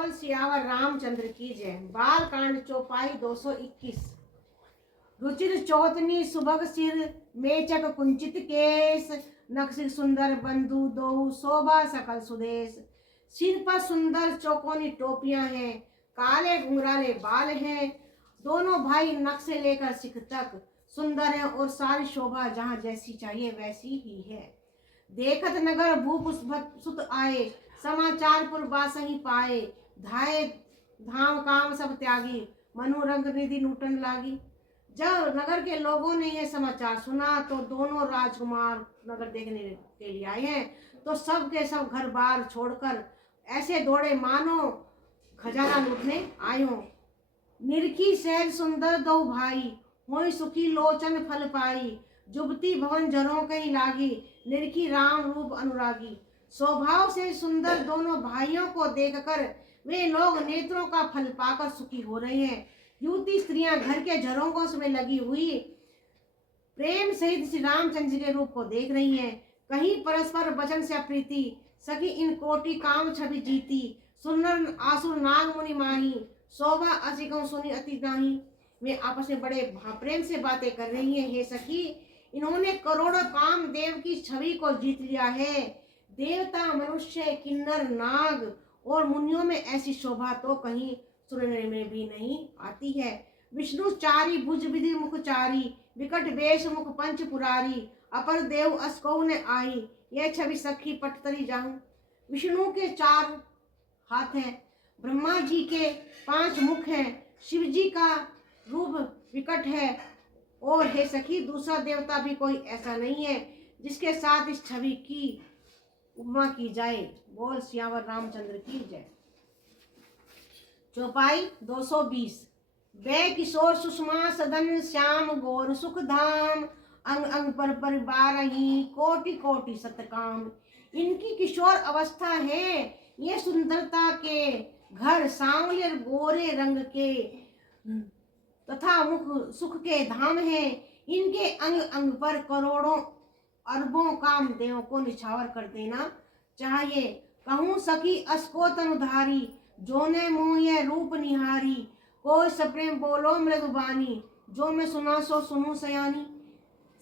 बोल सियावर रामचंद्र की जय। बाल कांड चौपाई 221। रुचिर चौतनी सुभग सिर मेचक कुंचित केस, नक्सिर सुंदर बंधु दो शोभा सकल सुदेश। सिर पर सुंदर चौकोनी टोपियां हैं, काले घुंघराले बाल हैं। दोनों भाई नक्श से लेकर सिख तक सुंदर हैं और सारी शोभा जहाँ जैसी चाहिए वैसी ही है। देखत नगर भूप सुत आए, समाचार पुर बासही पाए। धाये धाम काम सब त्यागी, मनु रंग निधि लूटन लागी। जब नगर के लोगों ने यह समाचार सुना तो दोनों राजकुमार नगर देखने के लिए आए हैं, तो सब के सब घर बार छोड़कर ऐसे दौड़े मानो खजाना लूटने आए हो। निरखी सहज सुंदर दो भाई, होई सुखी लोचन फल पाई। जुबती भवन जरों कहीं लागी, निरखी राम रूप अनुरागी। स्वभाव से सुंदर दोनों भाइयों को देखकर वे लोग नेत्रों का फल पाकर सुखी हो रहे हैं। युवती स्त्रियां घर के झरोंकों में लगी हुई प्रेम सहित श्री रामचंद्र के रूप को देख रही हैं। कहीं परस्पर वचन से प्रीति, सखी इन कोटि काम छवि जीती। सुनर आसुर नाग मुनि माही, शोभा असिकं सुनी अति नाही। वे आपस में बड़े प्रेम से बातें कर रही हैं। हे सखी, इन्होंने करोड़ों काम देव की छवि को जीत लिया है। देवता, मनुष्य, किन्नर, नाग और मुनियों में ऐसी शोभा तो कहीं सुनने में भी नहीं आती है। विष्णु चारी भुज विधि मुख चारी, विकट वेश मुख पंच पुरारी। अपर देव अस्कौ ने आई, यह छवि सखी पटतरी जाऊं। विष्णु के 4 हाथ हैं, ब्रह्मा जी के 5 मुख हैं, शिव जी का रूप विकट है। और हे सखी, दूसरा देवता भी कोई ऐसा नहीं है जिसके साथ इस छवि की उपमा की जाए। बोल सियावर रामचंद्र की जय। चौपाई 220। वे किशोर सुषमा सदन श्याम गौर सुख धाम, अंग अंग पर परिवारही कोटि कोटि सतकाम। इनकी किशोर अवस्था है, ये सुंदरता के घर सांवले और गोरे रंग के तथा मुख सुख के धाम है। इनके अंग अंग पर करोड़ों अरबों काम देवों को निछावर कर देना चाहिए। कहूँ सखी अस्को तनुधारी, जोने मोह रूप निहारी। कोई सप्रेम बोलो मृदुबानी, जो मैं सुना सो सुनूं सयानी।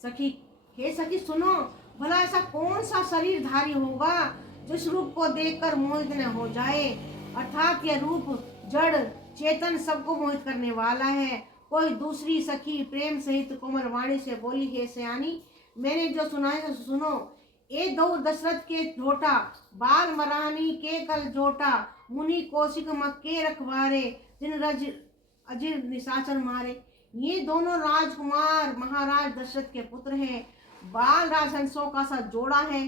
सखी, हे सखी सुनो, भला ऐसा कौन सा शरीरधारी होगा जो इस रूप को देखकर मोहित न हो जाए। अर्थात यह रूप जड़ चेतन सबको मोहित करने वाला है। कोई दूसरी सखी प्रेम सहित कोमल वाणी से बोली, हे सयानी, मैंने जो सुना है सुनो। ए दो दशरथ के झोटा, बाल मरानी के कल जोटा। मुनि कौशिक मक्के रखवारे, दिन रज अजिर निशाचर मारे। ये दोनों राजकुमार महाराज दशरथ के पुत्र हैं। बाल राजहंसों का सा जोड़ा है।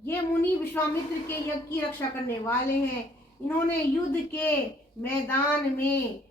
ये मुनि विश्वामित्र के यज्ञ की रक्षा करने वाले हैं। इन्होंने युद्ध के मैदान में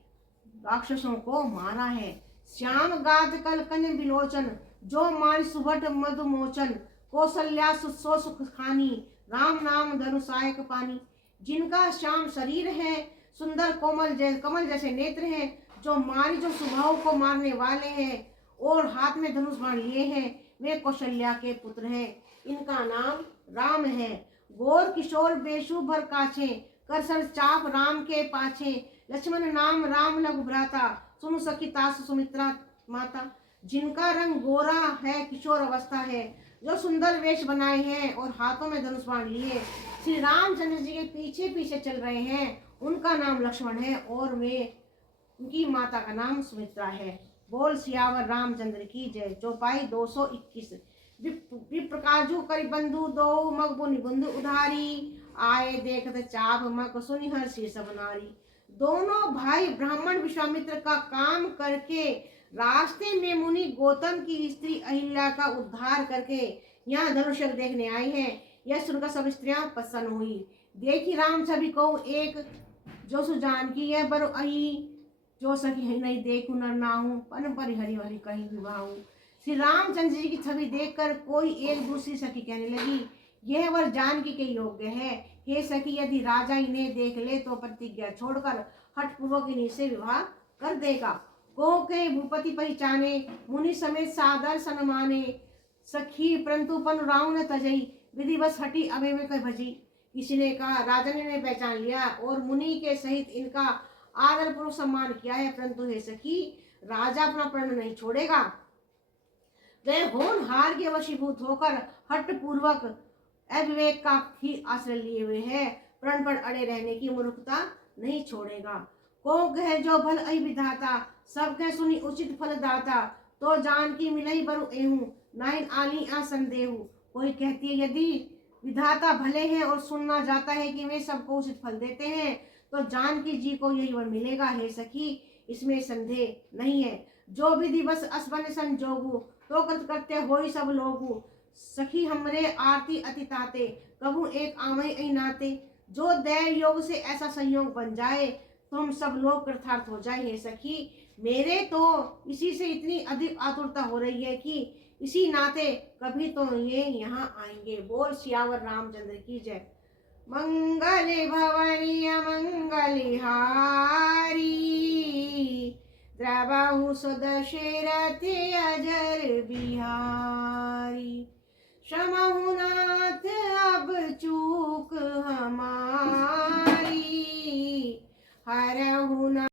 राक्षसों को मारा है। श्याम गात कल कंज विलोचन, जो मान सुभट मधुमोचन। कौशल्या सो सुख खानी, राम नाम धनुषायक पानी। जिनका श्याम शरीर है, सुंदर कमल जैसे नेत्र हैं, जो मारी जो स्वभाव को मारने वाले हैं और हाथ में धनुष बाण लिए हैं, वे कौशल्या के पुत्र हैं। इनका नाम राम है। गोर किशोर बेशु भर काछे, कर सर चाप राम के पाछे। लक्ष्मण नाम राम लघु भ्राता, सुनु सखी तासु सुमित्रा माता। जिनका रंग गोरा है, किशोर अवस्था है, जो सुंदर वेश बनाए हैं और हाथों में धनुष बाण लिए श्री रामचंद्र जी के पीछे पीछे चल रहे हैं, उनका नाम लक्ष्मण है और वे उनकी माता का नाम सुमित्रा है। बोल सियावर रामचंद्र की जय। चौपाई 221। विप्रकाजु करि बंधु दो, मगबु निबंधु उधारी। आए देखत चाप मक सुनि हर्षि सब नारी। दोनों भाई ब्राह्मण विश्वामित्र का काम करके रास्ते में मुनि गौतम की स्त्री अहिल्या का उद्धार करके यहाँ धनुष देखने आई हैं। यह सुनकर सब स्त्रियां प्रसन्न हुई। देखी राम छवि को एक, जो सुजान की है बरु अही। जो सखी नहीं देखूं नर नाहूं, पन परि हरि हरि कहीं विवाहूं। श्री रामचंद्र जी की छवि देखकर कोई एक दूसरी सखी कहने लगी, यह वर जानकी के योग्य है। हे सखी, यदि राजा इन्हें देख ले तो प्रतिज्ञा छोड़कर हठपूर्वक इन्हीं से विवाह कर देगा। को के भूपति पहचाने, मुनि समेत सादर सनमाने। सखी परंतु पन राव न तजई, विधिवश हटी अबे में कह भजी। किसी ने कहा, राजन ने पहचान लिया और मुनि के सहित इनका आदर पूर्वक सम्मान किया है, परंतु हे सखी, राजा अपना प्रण नहीं छोड़ेगा। वह होनहार के वशीभूत होकर हठ पूर्वक अविवेक का ही आश्रय लिए हुए है, प्रण पर अड़े रहने की मूर्खता नहीं छोड़ेगा। को कह जो भल अहि विधाता, सब कह सुनी उचित फल दाता, तो जान की मिलई बरु एहू, नाइन आली आ संदेहू। कोई कहती है यदि विधाता भले हैं और सुनना जाता है कि वे सबको उचित फल देते हैं, तो जानकी जी को यही वर मिलेगा। हे सखी, इसमें संदेह नहीं है। जो विधि बस असबन संजोगु, तो कृत्य होई सब लोगु। सखी हमरे आरती अति ताते, कबू एक आमय ऐ नाते। जो दैव योग से ऐसा संयोग बन जाए, तो हम सब लोग कृतार्थ हो जाए। हे सखी, मेरे तो इसी से इतनी अधिक आतुरता हो रही है कि इसी नाते कभी तो ये यहाँ आएंगे। बोल सियावर रामचंद्र की जय। मंगल भवनीय मंगलिहारी, द्रवहु सुदशरथ अजर बिहारी।